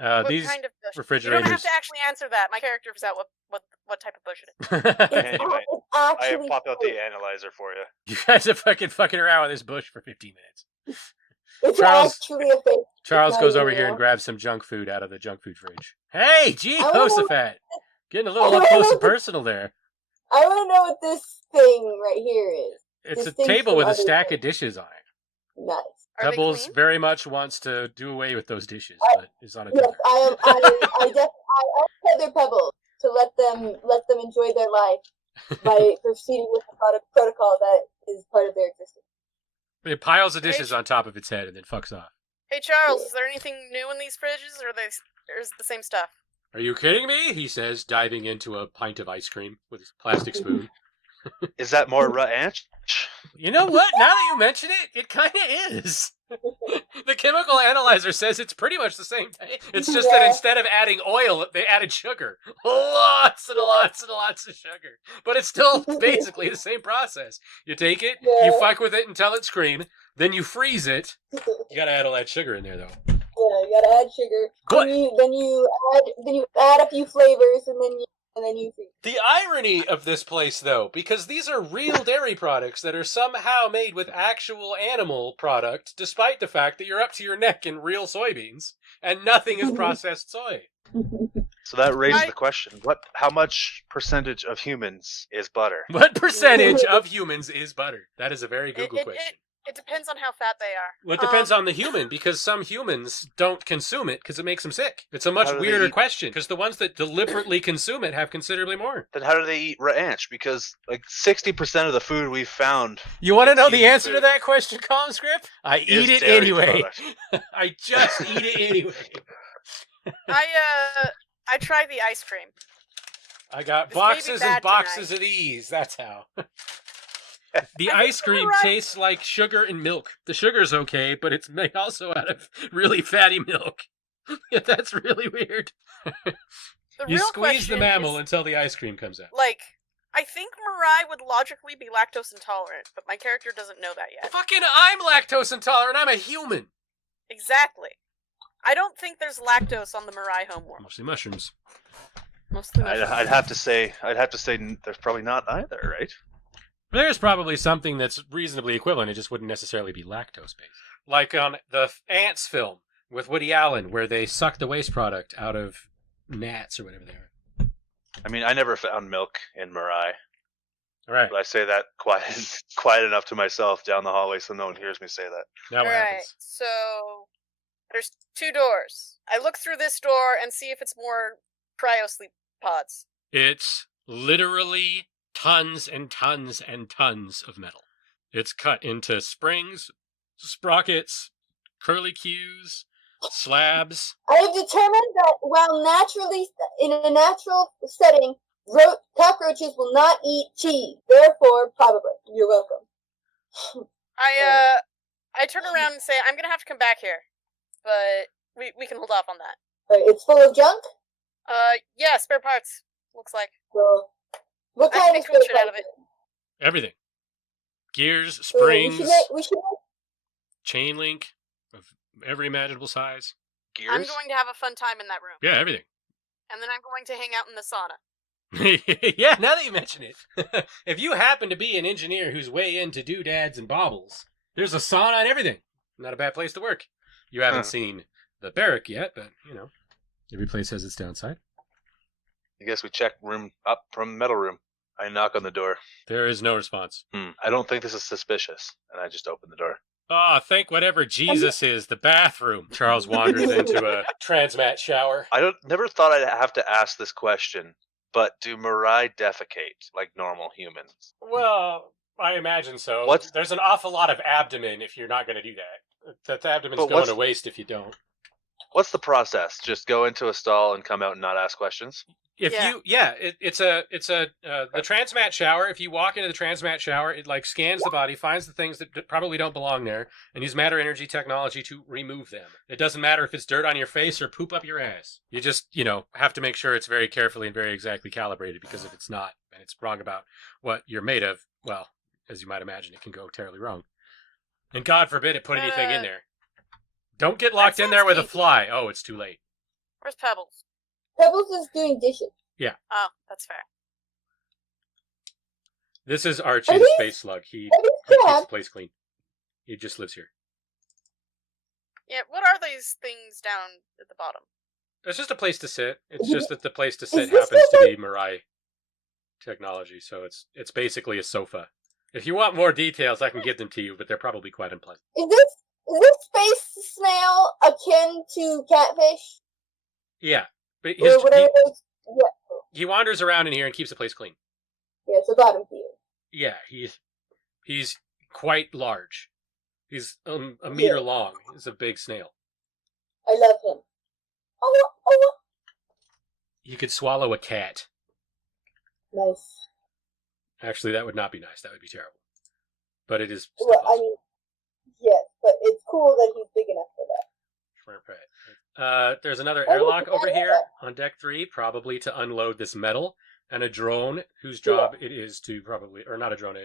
What These kind of bush? You refrigerators. don't have to actually answer that. My character figures out what type of bush it is. Anyway, I have popped out the analyzer for you. You guys are fucking around with this bush for 15 minutes. It's Charles- actually a thing. Charles It's goes not over even here real. and grabs some junk food out of the junk food fridge. Hey, gee, I wanna know- Josephat! Getting a little up close and personal there. I want to know what this thing right here is. It's a Distinct table from with a other stack things. of dishes on it. Nice. Are they Pebbles clean? very much wants to do away with those dishes, but is on a Yes, tether. I tether Pebbles to let them enjoy their life by proceeding with the protocol that is part of their existence. It piles the dishes on top of its head and then fucks off. Hey Charles, is there anything new in these fridges, or is it the same stuff? Are you kidding me? He says, diving into a pint of ice cream with his plastic spoon. Is that more ranch? You know what? Now that you mention it, it kind of is. The chemical analyzer says it's pretty much the same thing. It's just that instead of adding oil, they added sugar. Lots and lots and lots of sugar. But it's still basically the same process. You take it, you fuck with it until it's cream, then you freeze it. You gotta add all that sugar in there, though. Yeah, you gotta add sugar. Then you add a few flavors, and then you freeze. The irony of this place, though, because these are real dairy products that are somehow made with actual animal product, despite the fact that you're up to your neck in real soybeans, and nothing is processed soy. So that raises the question: how much percentage of humans is butter? What percentage of humans is butter? That is a very Google question. It depends on how fat they are. Well, it depends on the human, because some humans don't consume it because it makes them sick. It's a much weirder question, because the ones that deliberately consume it have considerably more. Then how do they eat ranch? Because like 60% of the food we've found... You want to know the answer to that question, CommScript? I eat it anyway. I just eat it anyway. I try the ice cream. I got boxes and boxes of these. That's how. The ice cream tastes like sugar and milk. The sugar's okay, but it's made also out of really fatty milk. Yeah, that's really weird. You squeeze the mammal until the ice cream comes out. Like, I think Mirai would logically be lactose intolerant, but my character doesn't know that yet. Fucking I'm lactose intolerant. I'm a human. Exactly. I don't think there's lactose on the Mirai homeworld. Mostly mushrooms. Mostly mushrooms. I'd have to say there's probably not either, right? There's probably something that's reasonably equivalent. It just wouldn't necessarily be lactose-based. Like on the Ants film with Woody Allen, where they suck the waste product out of gnats or whatever they are. I mean, I never found milk in Mirai. All right. But I say that quiet enough to myself down the hallway so no one hears me say that. Now what happens? So there's 2 doors. I look through this door and see if it's more cryo-sleep pods. It's literally tons and tons and tons of metal. It's cut into springs, sprockets, curlicues, slabs. I have determined that while in a natural setting, cockroaches will not eat cheese. Therefore, probably. You're welcome. I turn around and say, I'm gonna have to come back here, but we can hold off on that. It's full of junk? Yeah, spare parts. Looks like. So, what kind of shit out of it? Everything. Gears, springs, we should make chain link of every imaginable size. Gears? I'm going to have a fun time in that room. Yeah, everything. And then I'm going to hang out in the sauna. Yeah, now that you mention it. If you happen to be an engineer who's way into doodads and baubles, there's a sauna and everything. Not a bad place to work. You haven't seen the barrack yet, but, you know, every place has its downside. I guess we check room up from metal room. I knock on the door. There is no response. I don't think this is suspicious, and I just open the door. Oh, thank whatever Jesus is, the bathroom. Charles wanders into a transmat shower. I never thought I'd have to ask this question, but do Mirai defecate like normal humans? Well, I imagine so. There's an awful lot of abdomen if you're not going to do that. That abdomen's going to waste if you don't. What's the process? Just go into a stall and come out and not ask questions? It's the transmat shower. If you walk into the transmat shower, it like scans the body, finds the things that probably don't belong there, and use matter energy technology to remove them. It doesn't matter if it's dirt on your face or poop up your ass. You just, have to make sure it's very carefully and very exactly calibrated, because if it's not, and it's wrong about what you're made of, well, as you might imagine, it can go terribly wrong. And God forbid it put anything in there. Don't get locked in there with a fly. Oh, it's too late. Where's Pebbles? Pebbles is doing dishes. Oh, that's fair. This is Are Archie's these- space slug. He Are these keeps crabs? the place clean. He just lives here. Yeah, what are these things down at the bottom? It's just a place to sit. It's just that the place to sit this happens to sofa- be Mirai technology, so it's basically a sofa. If you want more details, I can give them to you, but they're probably quite unpleasant. Is this space snail akin to catfish? Yeah, but Or whatever those... he wanders around in here and keeps the place clean. Yeah, it's a bottom feeder. Yeah, he's quite large. He's a meter long. He's a big snail. I love him. Oh, He could swallow a cat. nice. Actually, that would not be nice. That would be terrible. But it is still Well, I possible. mean, yes, but it's cool that he's big enough for that. Right. There's another Oh, airlock look, over I here know on deck 3, probably to unload this metal, and a drone whose job it is to probably, or not a drone,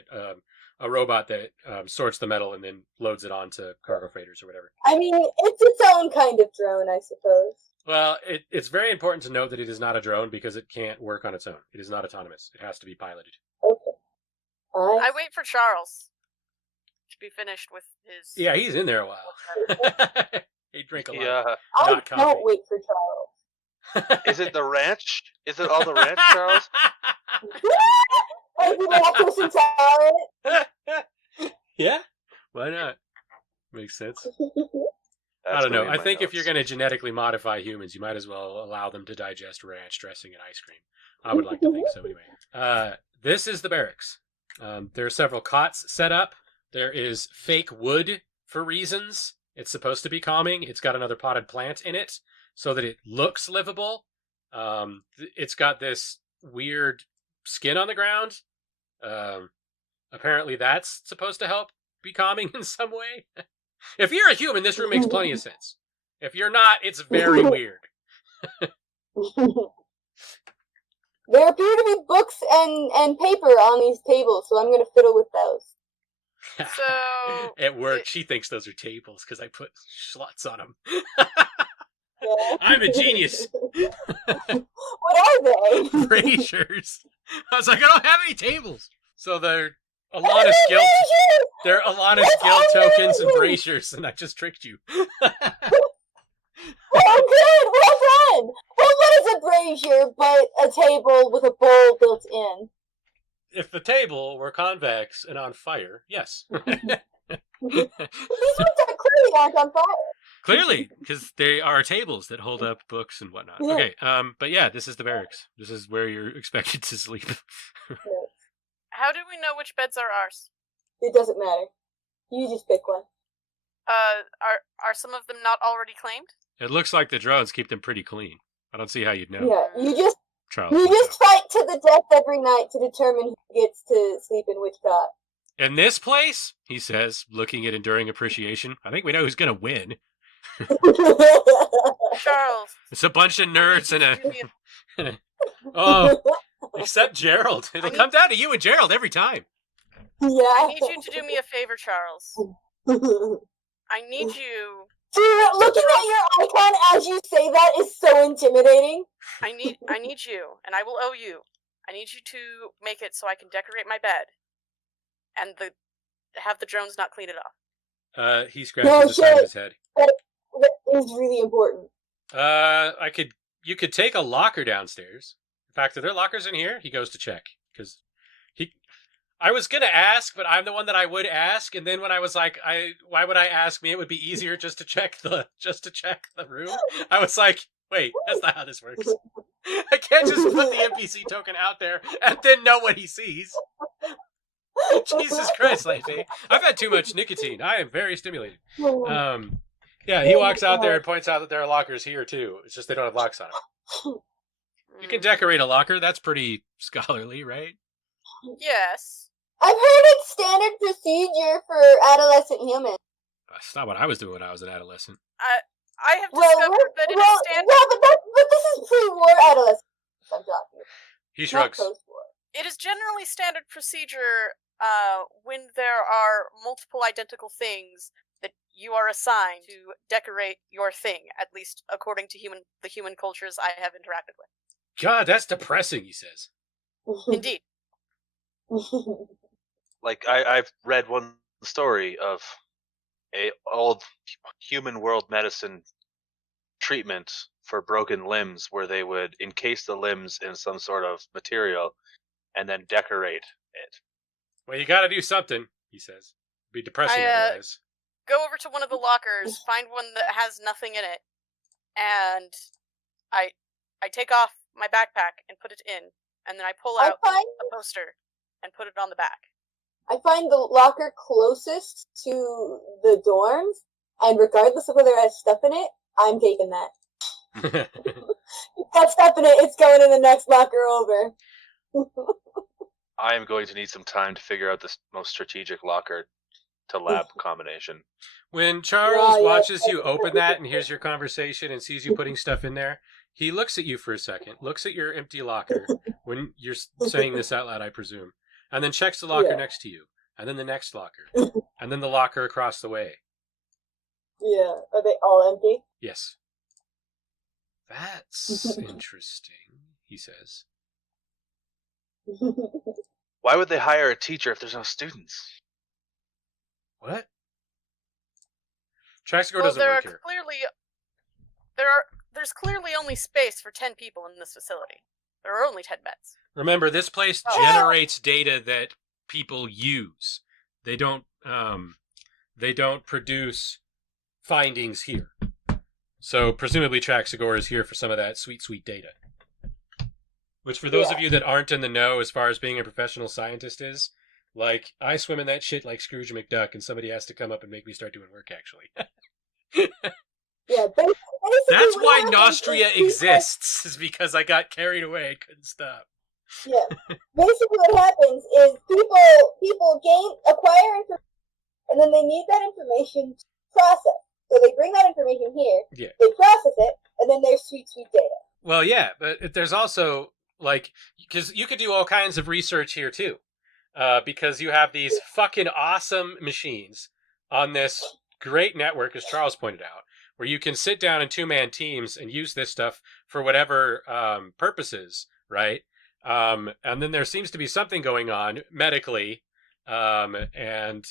a robot that sorts the metal and then loads it onto cargo freighters or whatever. I mean, it's its own kind of drone, I suppose. Well, it's very important to note that it is not a drone because it can't work on its own. It is not autonomous. It has to be piloted. Okay. I wait for Charles to be finished with his. Yeah, he's in there a while. He'd drink a lot. Yeah. I Not coffee. don't wait for Charles. Is it the ranch? Is it all the ranch, Charles? Maybe the person tower in it. Yeah, why not? Makes sense. That's I don't know. gonna be I my think if notes. you're going to genetically modify humans, you might as well allow them to digest ranch dressing and ice cream. I would like to think so anyway. This is the barracks. There are several cots set up. There is fake wood for reasons. It's supposed to be calming. It's got another potted plant in it so that it looks livable. It's got this weird skin on the ground. Apparently that's supposed to help be calming in some way. If you're a human, this room makes plenty of sense. If you're not, it's very weird. There appear to be books and paper on these tables, so I'm going to fiddle with those. So At work, she thinks those are tables because I put slots on them. Yeah. I'm a genius. What are they? Braziers. I was like, I don't have any tables. So they're a lot of skill. There are a lot of skill tokens and braziers, and I just tricked you. Oh, good! Well done! Well, what is a brazier but a table with a bowl built in? If the table were convex and on fire, yes. These ones are clearly aren't on fire. Clearly, because they are tables that hold up books and whatnot. Yeah. Okay, but yeah, this is the barracks. This is where you're expected to sleep. how do we know which beds are ours? It doesn't matter. You just pick one. Are some of them not already claimed? It looks like the drones keep them pretty clean. I don't see how you'd know. Yeah, you just Charles. fight to the death every night to determine who gets to sleep in which cot. In this place, he says, looking at enduring appreciation, I think we know who's going to win. Charles. It's a bunch of nerds and I need you to do me oh, except Gerald. It'll come down to you and Gerald every time. Yeah. I need you to do me a favor, Charles. I need you. Dude, looking at your icon as you say that is so intimidating. I need you, and I will owe you. I need you to make it so I can decorate my bed, and have the drones not clean it off. He scratches the side of his head. That is really important. You could take a locker downstairs. In fact, are there lockers in here? He goes to check because I was gonna ask, but I'm the one that I would ask, and then when I was like, why would I ask me? It would be easier just to check the room. I was like, wait, that's not how this works. I can't just put the NPC token out there and then know what he sees. Jesus Christ, Lampe. I've had too much nicotine. I am very stimulated. Yeah, he walks out there and points out that there are lockers here too. It's just they don't have locks on them. You can decorate a locker. That's pretty scholarly, right? Yes. I've heard it's standard procedure for adolescent humans. That's not what I was doing when I was an adolescent. I have discovered that it is standard. Yeah, but this is pre-war adolescent. I'm talking. He Not shrugs. post-war. It is generally standard procedure when there are multiple identical things that you are assigned to decorate your thing, at least according to the human cultures I have interacted with. God, that's depressing, he says. Indeed. Like I've read one story of a old human world medicine treatment for broken limbs where they would encase the limbs in some sort of material and then decorate it. Well, you gotta do something, he says. Be depressing otherwise. Go over to one of the lockers, find one that has nothing in it, and I take off my backpack and put it in, and then I pull out a poster and put it on the back. I find the locker closest to the dorms, and regardless of whether it has stuff in it, I'm taking that. It's got stuff in it, it's going in the next locker over. I am going to need some time to figure out the most strategic locker to lab combination. When Charles watches you open that and hears your conversation and sees you putting stuff in there, he looks at you for a second, looks at your empty locker, when you're saying this out loud, I presume, and then checks the locker next to you, and then the next locker, and then the locker across the way. Yeah. Are they all empty? Yes. That's interesting, he says. Why would they hire a teacher if there's no students? What? Traxigor doesn't work here. There's clearly only space for 10 people in this facility. There are only 10 beds. Remember, this place generates data that people use. They don't produce findings here. So presumably Traxigor is here for some of that sweet, sweet data. Which for those of you that aren't in the know as far as being a professional scientist is, like, I swim in that shit like Scrooge McDuck, and somebody has to come up and make me start doing work, actually. Yeah, that's why Nostria exists, is because I got carried away and couldn't stop. Yeah. Basically what happens is people acquire information, and then they need that information to process. So they bring that information here, they process it, and then there's sweet, sweet data. Well, yeah, but there's also, like, because you could do all kinds of research here, too. Because you have these fucking awesome machines on this great network, as Charles pointed out, where you can sit down in two-man teams and use this stuff for whatever purposes, right? And then there seems to be something going on medically and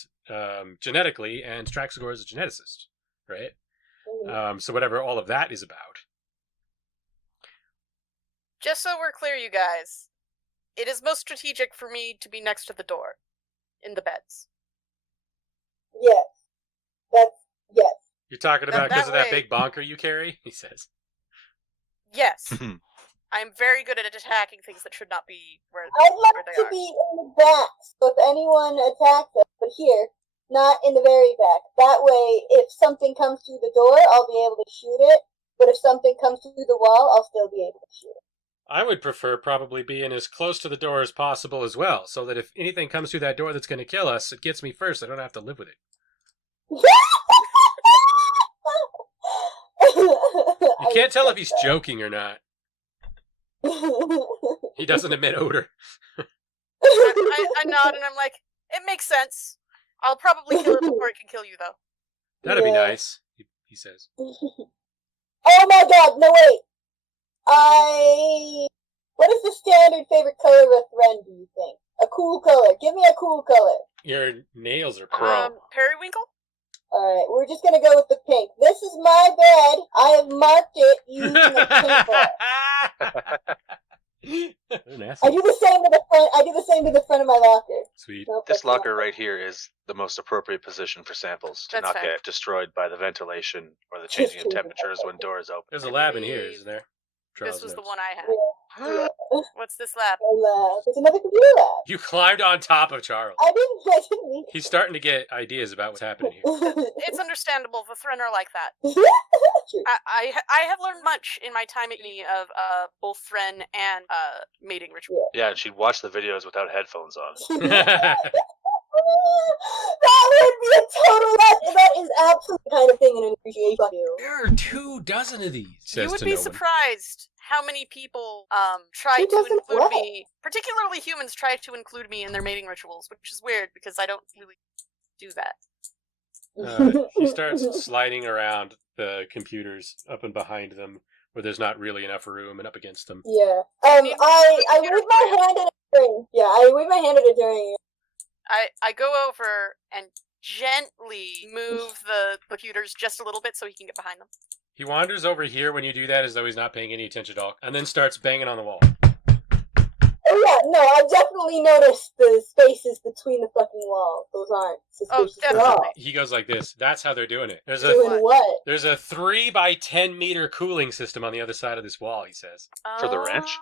genetically, and Traxigor is a geneticist, right? So whatever all of that is about. Just so we're clear, you guys, it is most strategic for me to be next to the door, in the beds. Yes. Yes. You're talking about because of that big bonker you carry? He says. Yes. I'm very good at attacking things that should not be where I'd they like to are. be in the back, so if anyone attacks us, but here, not in the very back. That way, if something comes through the door, I'll be able to shoot it, but if something comes through the wall, I'll still be able to shoot it. I would prefer probably being as close to the door as possible as well, so that if anything comes through that door that's going to kill us, it gets me first. I don't have to live with it. You can't tell if he's joking or not. He doesn't emit odor. I nod and I'm like, it makes sense. I'll probably kill it before it can kill you, though. That'd be nice, he says. Oh my god, no wait. What is the standard favorite color of a Thren, do you think? A cool color. Give me a cool color. Your nails are chrome. Periwinkle? Alright, we're just gonna go with the pink. This is my bed. I have marked it using a paintball. I do the same to the front. I do the same to the front of my locker. Sweet. Nope, This locker right here is the most appropriate position for samples to That's not fair. get destroyed by the ventilation or the changing of temperatures when doors open. There's a lab in here, isn't there? Charles This was the knows. one I had. Yeah. What's this lab? There's another computer lab. You climbed on top of Charles. I didn't need He's starting to get ideas about what's happening here. It's understandable. The Thren are like that. True. I have learned much in my time at uni of both Thren and mating ritual. Yeah, and she'd watch the videos without headphones on. That would be a total. That is absolutely the kind of thing an appreciation do. There are 24 of these. You would be surprised how many people try Who to doesn't include what? me, particularly humans try to include me in their mating rituals, which is weird because I don't really do that. He starts sliding around the computers up and behind them, where there's not really enough room, and up against them. Yeah. I wave my hand at a during. Yeah, I wave my hand at it during. I go over and gently move the computers just a little bit so he can get behind them. He wanders over here when you do that as though he's not paying any attention at all, and then starts banging on the wall. Oh yeah, no, I definitely noticed the spaces between the fucking walls. Those aren't suspicious at all. He goes like this. That's how they're doing it. Doing what? There's a 3 by 10 meter cooling system on the other side of this wall, he says. For the wrench?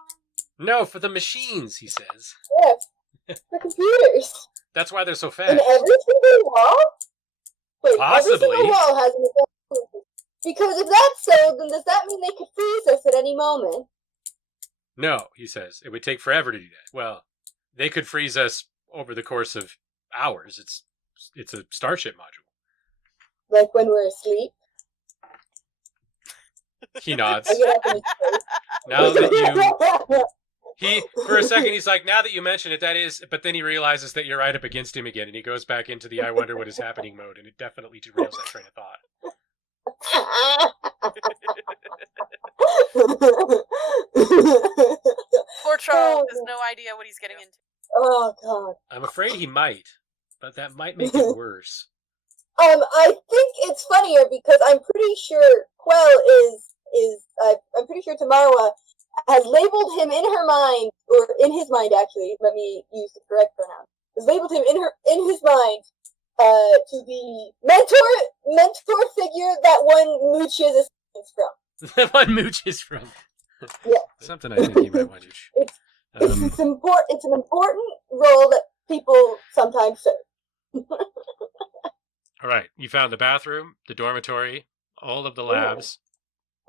No, for the machines, he says. Yes, for computers. That's why they're so fast. In every single wall? Wait, Possibly. every single wall has an advanced cooling system. Because if that's so, then does that mean they could freeze us at any moment? No, he says. It would take forever to do that. Well, they could freeze us over the course of hours. It's a Starship module. Like when we're asleep? He nods. I get up in his face. Now that for a second, he's like, now that you mention it, that is, but then he realizes that you're right up against him again, and he goes back into the I wonder what is happening mode, and it definitely derails that train of thought. Poor Charles has no idea what he's getting into. Oh god. I'm afraid he might, but that might make it worse. I think it's funnier because I'm pretty sure Quell I'm pretty sure Tamarwa has labeled him in her mind, or in his mind actually, let me use the correct pronoun, has labeled him in his mind to the mentor figure that one mooches assistance from. That one mooches from. Yeah. Something I think you might want to. It's an important role that people sometimes serve. All right, you found the bathroom, the dormitory, all of the labs.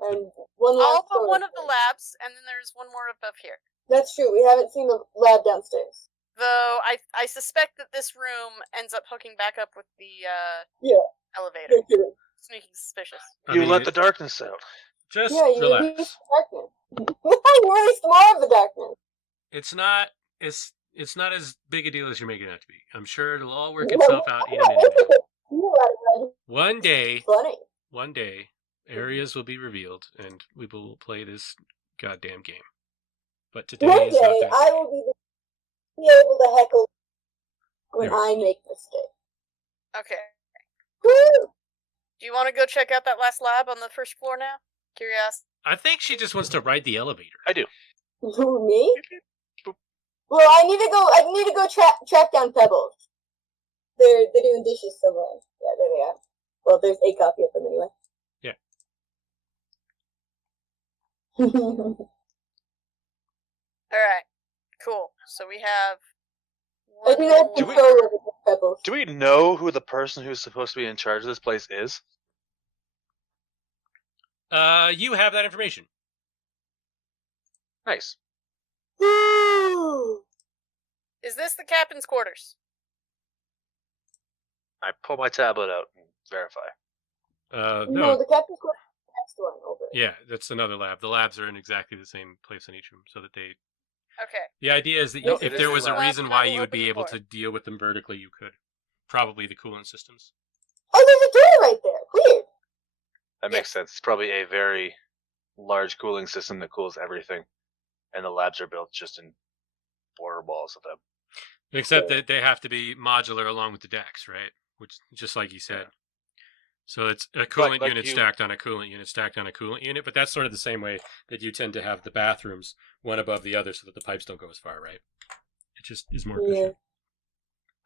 And one last all but story. one of the labs, and then there's one more above here. That's true. We haven't seen the lab downstairs. Though I suspect that this room ends up hooking back up with the elevator. Sneaking suspicious. You let the darkness out. Just you relax. release the darkness. You release more of the darkness. It's not as big a deal as you're making it out to be. I'm sure it'll all work itself out in a minute. One day, areas will be revealed, and we will play this goddamn game. But today One is not day, that. I will be able to heckle when I make mistakes. Okay. Woo! Do you want to go check out that last lab on the first floor now? Curiosity. I think she just wants to ride the elevator. I do. Who, me? Well, I need to go track down Pebbles. They're doing dishes somewhere. Yeah, there they are. Well, there's a copy of them anyway. All right. Cool. So we have. I do have control over the Pebbles. Do we know who the person who's supposed to be in charge of this place is? You have that information. Nice. Is this the captain's quarters? I pull my tablet out and verify. No, the captain's quarters is the next one over. Yeah, that's another lab. The labs are in exactly the same place in each room, so that they. Okay. The idea is that if there was a reason why you would be able to deal with them vertically, you could. Probably the coolant systems. Oh, there's a door right there. Weird. That makes sense. It's probably a very large cooling system that cools everything, and the labs are built just in border walls of them. Except that they have to be modular along with the decks, right? Which, just like you said. So it's a coolant unit stacked on a coolant unit stacked on a coolant unit, but that's sort of the same way that you tend to have the bathrooms one above the other so that the pipes don't go as far, right? It just is more efficient.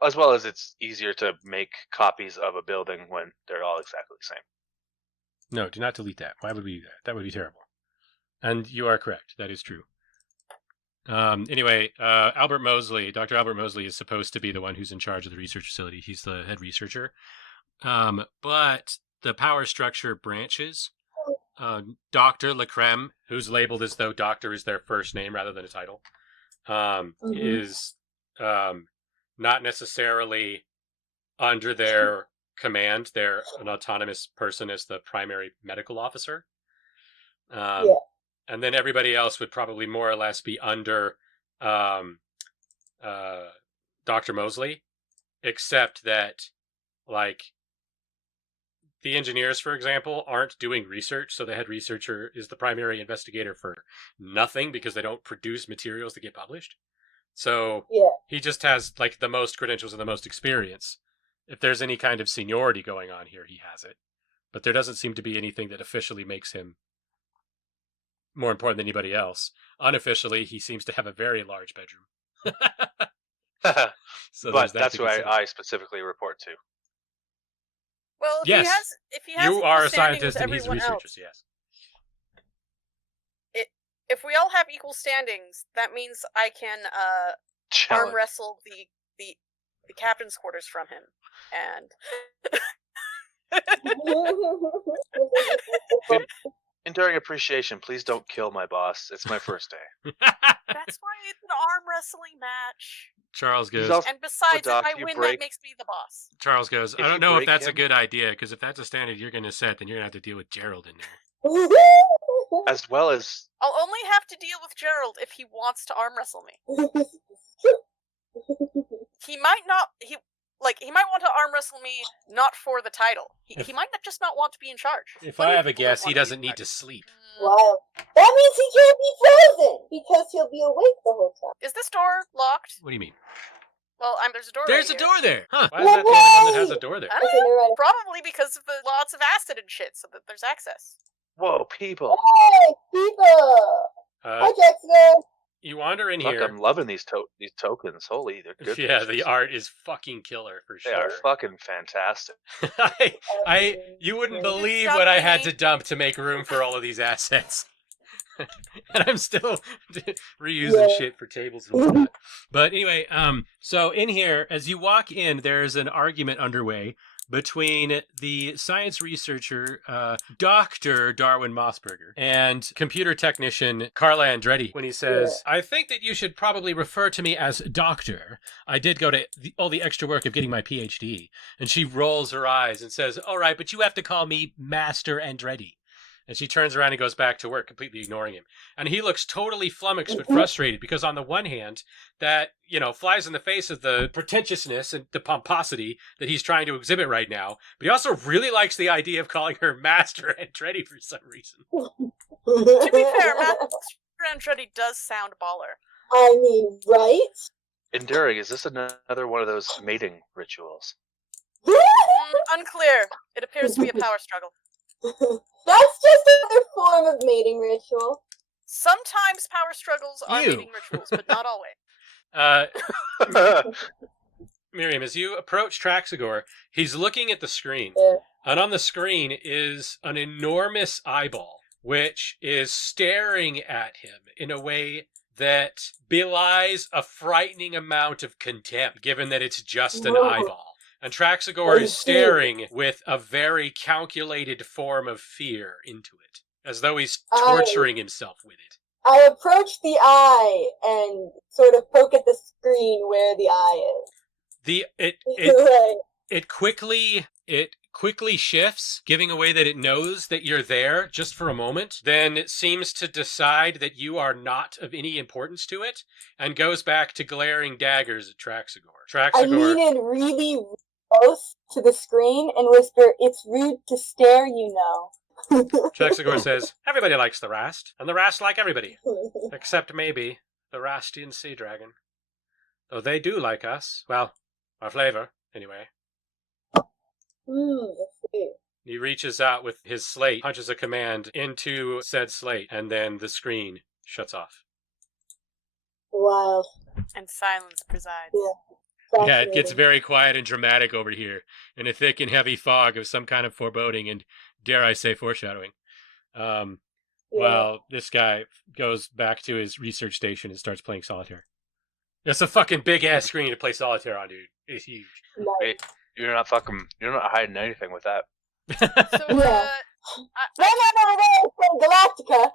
As well as it's easier to make copies of a building when they're all exactly the same. No, do not delete that. Why would we do that? That would be terrible. And you are correct. That is true. Anyway, Dr. Albert Mosley is supposed to be the one who's in charge of the research facility. He's the head researcher. But the power structure branches. Dr. Lecreme, who's labeled as though doctor is their first name rather than a title, is not necessarily under their command. They're an autonomous person as the primary medical officer. And then everybody else would probably more or less be under Dr. Mosley, except that, like, the engineers, for example, aren't doing research, so the head researcher is the primary investigator for nothing because they don't produce materials that get published. So he just has like the most credentials and the most experience. If there's any kind of seniority going on here, he has it. But there doesn't seem to be anything that officially makes him more important than anybody else. Unofficially, he seems to have a very large bedroom. So but that's who I specifically report to. Well, if he has you are a standing scientist with and he's everyone researchers, else, yes. If we all have equal standings, that means I can arm wrestle the captain's quarters from him, and Enduring appreciation, please don't kill my boss. It's my first day. That's why it's an arm wrestling match. Charles goes, and besides, if I win, that makes me the boss. Charles goes, I don't know if that's a good idea, because if that's a standard you're going to set, then you're going to have to deal with Gerald in there. As well as... I'll only have to deal with Gerald if he wants to arm wrestle me. He might not... He might want to arm wrestle me not for the title. He might just not want to be in charge. If I have a guess, he doesn't need to sleep. Wow. That means he can't be frozen, because he'll be awake the whole time. Is this door locked? What do you mean? Well, there's a door There's right a door there! Huh. Why is No that the only one that way! has a door there? I don't know. Probably because of the lots of acid and shit, so that there's access. Whoa, people. Hey, people! Hi, Jackson. You wander in Look, here. I'm loving these tokens. Holy, they're good. Yeah, pictures. the art is fucking killer for sure. They are fucking fantastic. You wouldn't believe what I had to dump to make room for all of these assets. And I'm still reusing shit for tables and whatnot. But anyway, so in here, as you walk in, there's an argument underway between the science researcher, Dr. Darwin Mossberger, and computer technician Carla Andretti, when he says, I think that you should probably refer to me as Doctor. I did go to all the extra work of getting my PhD. And she rolls her eyes and says, all right, but you have to call me Master Andretti. And she turns around and goes back to work, completely ignoring him. And he looks totally flummoxed but frustrated because on the one hand, that, flies in the face of the pretentiousness and the pomposity that he's trying to exhibit right now. But he also really likes the idea of calling her Master Andretti for some reason. To be fair, Master Andretti does sound baller. I mean, right? Enduring, is this another one of those mating rituals? Unclear. It appears to be a power struggle. That's just another form of mating ritual. Sometimes power struggles are mating rituals, but not always. Miriam, as you approach Traxagor, he's looking at the screen. And on the screen is an enormous eyeball, which is staring at him in a way that belies a frightening amount of contempt, given that it's just an eyeball. And Traxagor is staring with a very calculated form of fear into it, as though he's torturing himself with it. I approach the eye and sort of poke at the screen where the eye is. It quickly shifts, giving away that it knows that you're there just for a moment, then it seems to decide that you are not of any importance to it, and goes back to glaring daggers at Traxagor. I lean in really close to the screen and whisper, it's rude to stare, Traxagor says, everybody likes the Rast, and the Rast like everybody. Except maybe the Rastian sea dragon. Though they do like us. Well, our flavor, anyway. He reaches out with his slate, punches a command into said slate, and then the screen shuts off. Wow. And silence presides. Yeah, it gets very quiet and dramatic over here, in a thick and heavy fog of some kind of foreboding and, dare I say, foreshadowing. Well, this guy goes back to his research station and starts playing solitaire. That's a fucking big-ass screen to play solitaire on, dude. It's huge. Wait, you're not hiding anything with that. So, no, Galactica.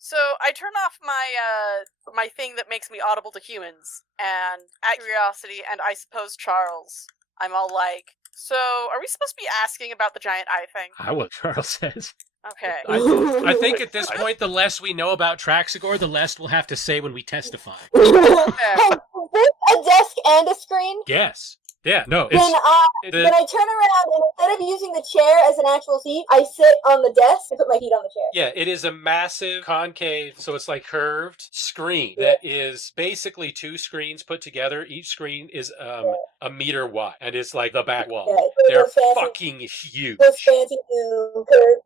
So I turn off my thing that makes me audible to humans, and at curiosity, and I suppose Charles, I'm all like, so are we supposed to be asking about the giant eye thing? What Charles says. Okay. I think at this point, the less we know about Traxagor, the less we'll have to say when we testify. Is this a desk and a screen? Yes. Yeah, no, then I turn around and instead of using the chair as an actual seat, I sit on the desk and put my feet on the chair. Yeah, it is a massive concave, so it's like curved screen that is basically 2 screens put together. Each screen is a meter wide, and it's like the back wall. They're fucking huge. Those fancy new curved,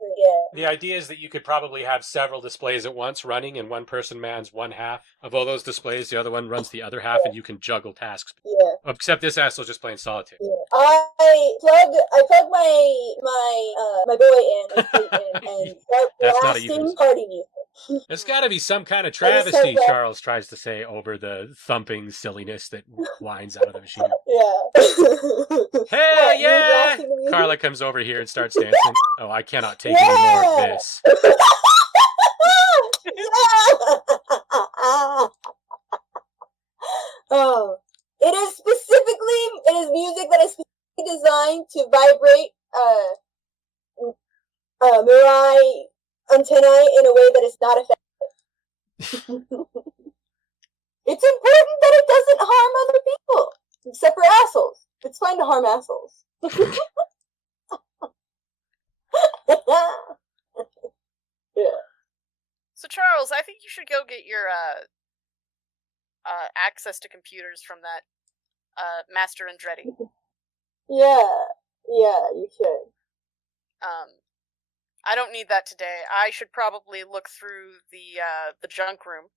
The idea is that you could probably have several displays at once running, and one person mans one half of all those displays, the other one runs the other half, and you can juggle tasks. Yeah. Except this asshole's just playing solitaire. Yeah. I plug my boy in and start blasting party music. There's got to be some kind of travesty, Charles tries to say over the thumping silliness that whines out of the machine. Yeah. Hey, yeah! Carla comes over here and starts dancing. Oh, I cannot take any more of this. Oh, it is music that is specifically designed to vibrate Mirai antennae in a way that is not effective. It's important that it doesn't harm other people, except for assholes. It's fine to harm assholes. Yeah. So Charles, I think you should go get your access to computers from that Master Andretti. Yeah, you should. I don't need that today. I should probably look through the junk room.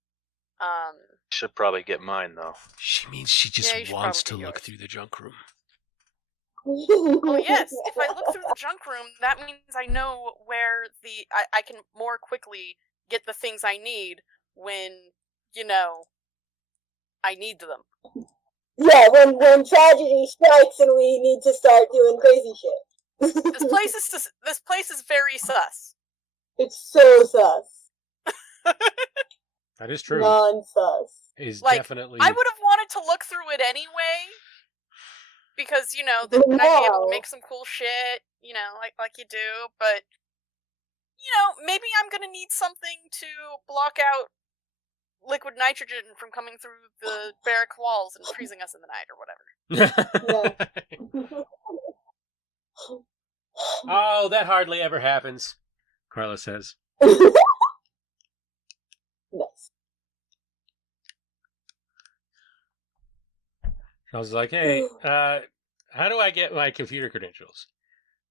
Should probably get mine though. She means she just wants to look through the junk room. Well, yes. If I look through the junk room, that means I know where I can more quickly get the things I need when, I need them. Yeah, when tragedy strikes and we need to start doing crazy shit. This place is very sus. It's so sus. That is true. Non-sus. Is like, definitely. I would have wanted to look through it anyway. Because, then I'd be able to make some cool shit, like you do, but, maybe I'm gonna need something to block out liquid nitrogen from coming through the barrack walls and freezing us in the night or whatever. Oh, that hardly ever happens, Carla says. Nice. I was like, hey, how do I get my computer credentials?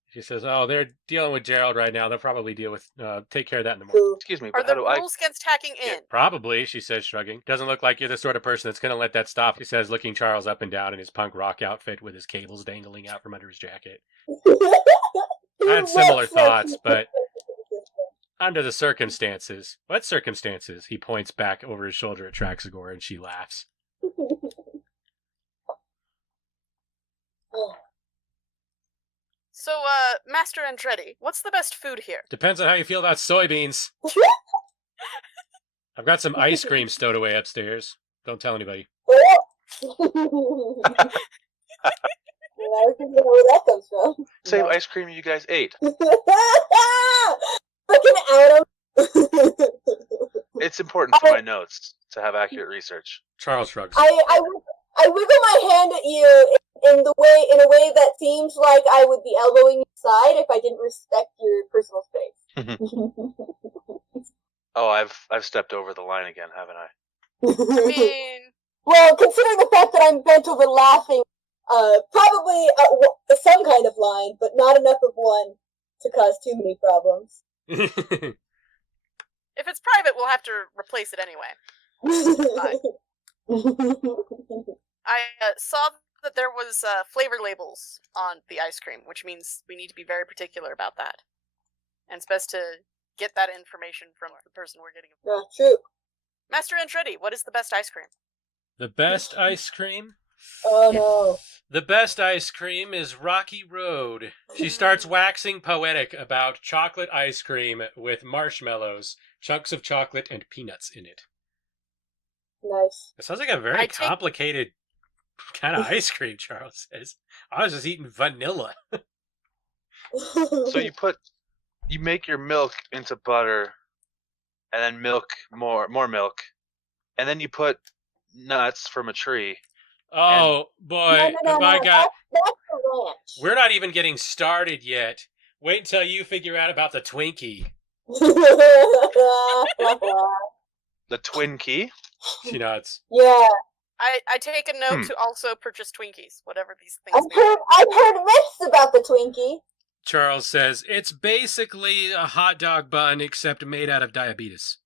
She says, oh, they're dealing with Gerald right now. They'll probably take care of that in the morning. Excuse me, Are but the rules against hacking in? Yeah, probably, she says, shrugging. Doesn't look like you're the sort of person that's going to let that stop, she says, looking Charles up and down in his punk rock outfit with his cables dangling out from under his jacket. I had similar thoughts, but under the circumstances. What circumstances? He points back over his shoulder at Traxagore, and she laughs. So, Master Andretti, what's the best food here? Depends on how you feel about soybeans. I've got some ice cream stowed away upstairs. Don't tell anybody. I was thinking where that comes from. Same ice cream you guys ate. Fucking Adam. It's important for my notes to have accurate research. Charles shrugs. I wiggle my hand at you in a way that seems like I would be elbowing you aside if I didn't respect your personal space. Oh, I've stepped over the line again, haven't I? I mean, well, considering the fact that I'm bent over laughing, probably some kind of line, but not enough of one to cause too many problems. If it's private, we'll have to replace it anyway. I saw that there was flavor labels on the ice cream, which means we need to be very particular about that. And it's best to get that information from the person we're getting it from. True. Master Andretti, what is the best ice cream? The best ice cream? Oh no. The best ice cream is Rocky Road. She starts waxing poetic about chocolate ice cream with marshmallows, chunks of chocolate, and peanuts in it. Nice. It sounds like a very complicated kind of ice cream, Charles says. I was just eating vanilla. So you make your milk into butter, and then more milk, and then you put nuts from a tree. Oh boy, No, my God. That's the ranch. We're not even getting started yet. Wait until you figure out about the Twinkie. The twin key? She nods. Yeah. I take a note to also purchase Twinkies, whatever these things I've heard myths about the Twinkie. Charles says, it's basically a hot dog bun except made out of diabetes.